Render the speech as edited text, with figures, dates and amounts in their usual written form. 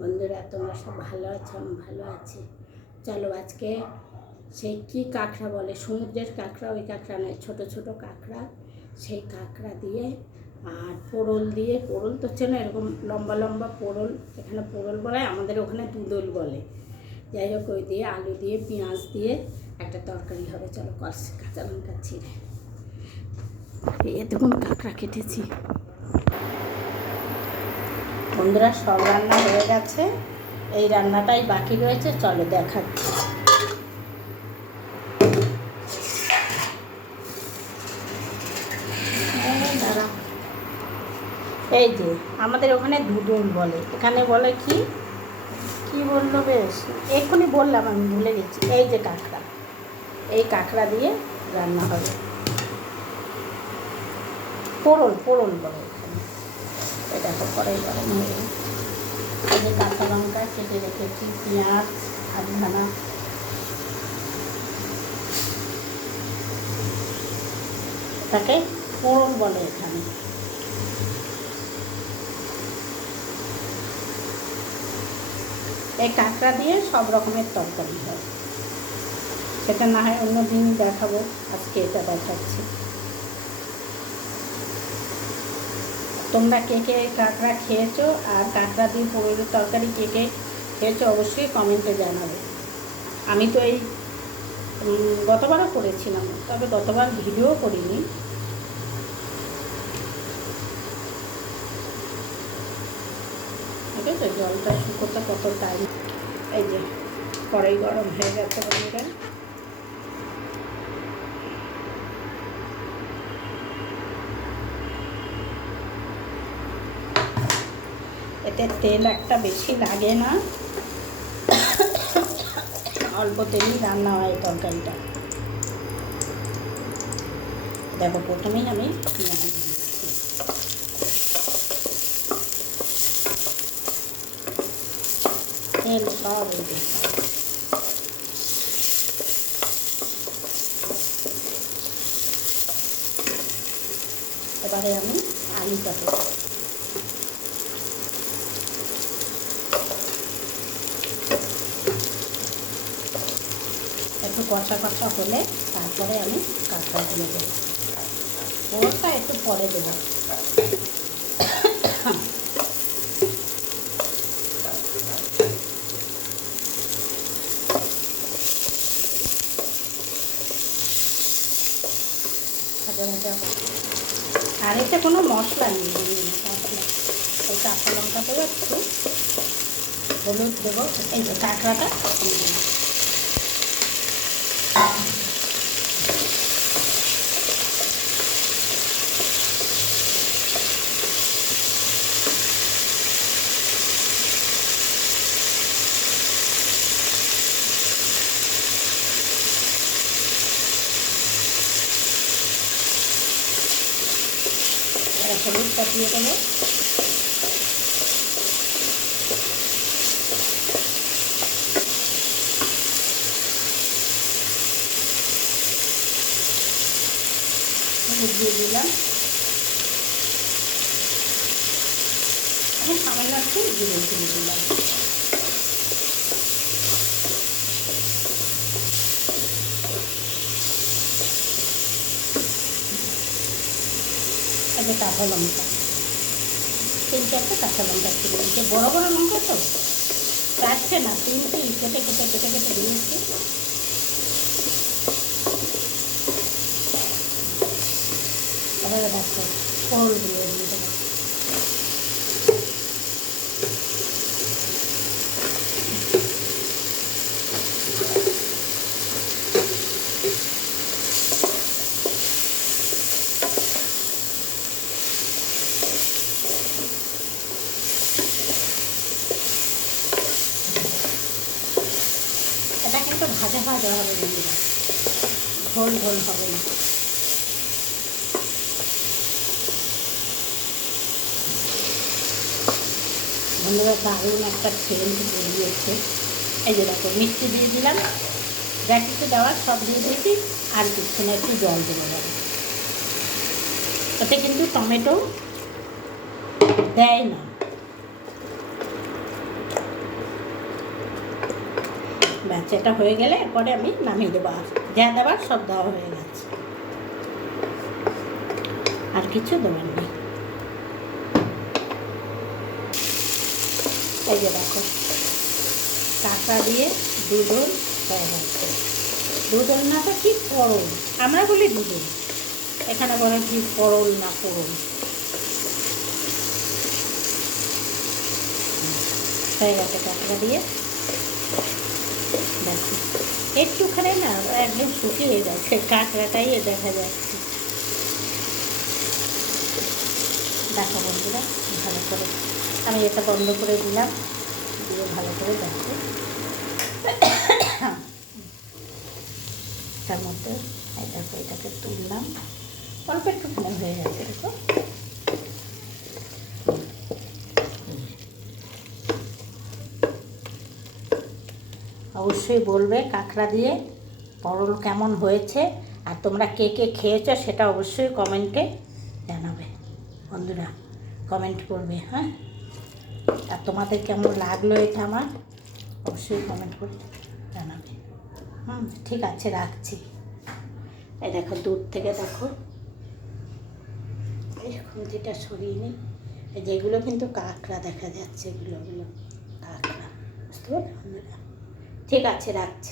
বন্ধুরা, তোমরা সব ভালো আছো? আমি ভালো আছি। চলো আজকে সেই কি কাঁকড়া বলে, সমুদ্রের কাঁকড়া, ওই কাঁকড়া নয়, ছোট ছোট কাঁকড়া, সেই কাঁকড়া দিয়ে আর পোড়ল দিয়ে, পোড়ল তো চেনো, এরকম লম্বা লম্বা পোড়ল, এখানে পোড়ল বলে, আমাদের ওখানে দুদল বলে। যাই হোক, ওই দিয়ে আলু দিয়ে পেঁয়াজ দিয়ে একটা তরকারি হবে। চলো কাঁচা লঙ্কা ছিঁড়ে এতক্ষণ কাঁকড়া কেটেছি। বন্ধুরা, সব রান্না হয়ে গেছে, এই রান্নাটাই বাকি রয়েছে। চলো দেখাচ্ছি। এই যে আমাদের ওখানে দুদল বলে, এখানে বলে কি কি বললো বেশ, এক্ষুনি বললাম, আমি ভুলে গেছি। এই যে কাঁকড়া, এই কাঁকড়া দিয়ে রান্না হবে। পোড়ল পোড়ল বলে এখানে। এই দেখো কড়াই গরম হয়ে, এই যে কাঁচা লঙ্কা কেটে রেখেছি, পেঁয়াজ আধখানা, তাকে পোড়ল বলে এখানে। এই কাঁকড়া দিয়ে সব রকমের তরকারি হয়, সেটা না হয় অন্য দিন দেখাবো, আজকে এটা দেখাচ্ছি। তোমরা কে কে কাঁকড়া খেয়েছো আর কাঁকড়া দিয়ে পোড়লের তরকারি কে কে খেয়েছো অবশ্যই কমেন্টে জানাবে। আমি তো এই গতবারও করেছিলাম, তবে গতবার ভিডিও করিনি। ঠিক আছে, জলটা শুকোতে কত টাইম। এই যে কড়াই গরম হয়ে গেছে বন্ধুরা, এতে তেল একটা বেশি লাগে না, অল্প তেলই রান্না হয় তরকারিটা। দেখো, প্রথমেই আমি পেঁয়াজ দিচ্ছি, তেল সব দিতে। এবারে আমি আলুটা দেবো। একটু কষা কষা হলে তারপরে আমি কাঁকড়া দিয়ে দেবো, ওটা একটু পরে দেবো। ভাজা ভাজা, আর এতে কোনো মশলা নেই, মশলা ওই কাঁচা লঙ্কা দেবো, একটু হলুদ দেবো, এই যে কাঁকড়াটা হলুদটা দিয়ে দেবো। হলুদ দিয়ে দিলাম, আমি সামান্য একটু জিরে দিয়ে দিলাম। একটা কাঁচা লঙ্কা, 3-4টে কাঁচা লঙ্কা ছিল, যে বড়ো বড়ো লঙ্কা তো চারটে না, 3টে কেটে কেটে কেটে কেটে দিয়েছি। এবারে দেখো পোড়ল দিয়ে দেবো। এটা কিন্তু ভাজা ভাজা হবে বন্ধুরা, ঝোল ঝোল হবে না। বন্ধুরা, দারুণ একটা সেন্ট বেরিয়েছে। এই যে দেখো, মিষ্টি দিয়ে দিলাম, যা কিছু দেওয়ার সব দিয়ে দিয়েছি, আর কিছু না, একটু জল দেবো। ওতে কিন্তু টমেটো দেয় না, ব্যাস, এটা হয়ে গেলে এরপরে আমি নামিয়ে দেবো। আর যা দেবার সব দেওয়া হয়ে গেছে, আর কিছু দেবার নেই। এই যে দেখো, কাঁকড়া দিয়ে দুধল হয়ে গেছে। দুধল না তো কি পরল, আমরা বলি দুধল, এখানে বলে কি পরল না পরল। হয়ে গেছে কাঁকড়া দিয়ে। দেখো একটুখানি না একদম শুকিয়ে যাচ্ছে, কাঁকড়াটাই দেখা যাচ্ছে। দেখো বন্ধুরা, ভালো করে আমি এটা বন্ধ করে দিলাম, দিয়ে ভালো করে দেখো। তার মধ্যে এই দেখো, এটাকে তুললাম, অল্প একটুখানি হয়ে গেছে। দেখো অবশ্যই বলবে কাঁকড়া দিয়ে পরল কেমন হয়েছে, আর তোমরা কে কে খেয়েছো সেটা অবশ্যই কমেন্টে জানাবে। বন্ধুরা কমেন্ট করবে, হ্যাঁ। আর তোমাদের কেমন লাগলো এটা আমার অবশ্যই কমেন্ট করে জানাবে। ঠিক আছে, রাখছি। এই দেখো, দূর থেকে দেখো, এই খুন্তিটা সরিয়ে নিই। যেগুলো কিন্তু কাঁকড়া দেখা যাচ্ছে, এগুলো কাঁকড়া, বুঝতে পারলে? ঠিক আছে, রাখছি।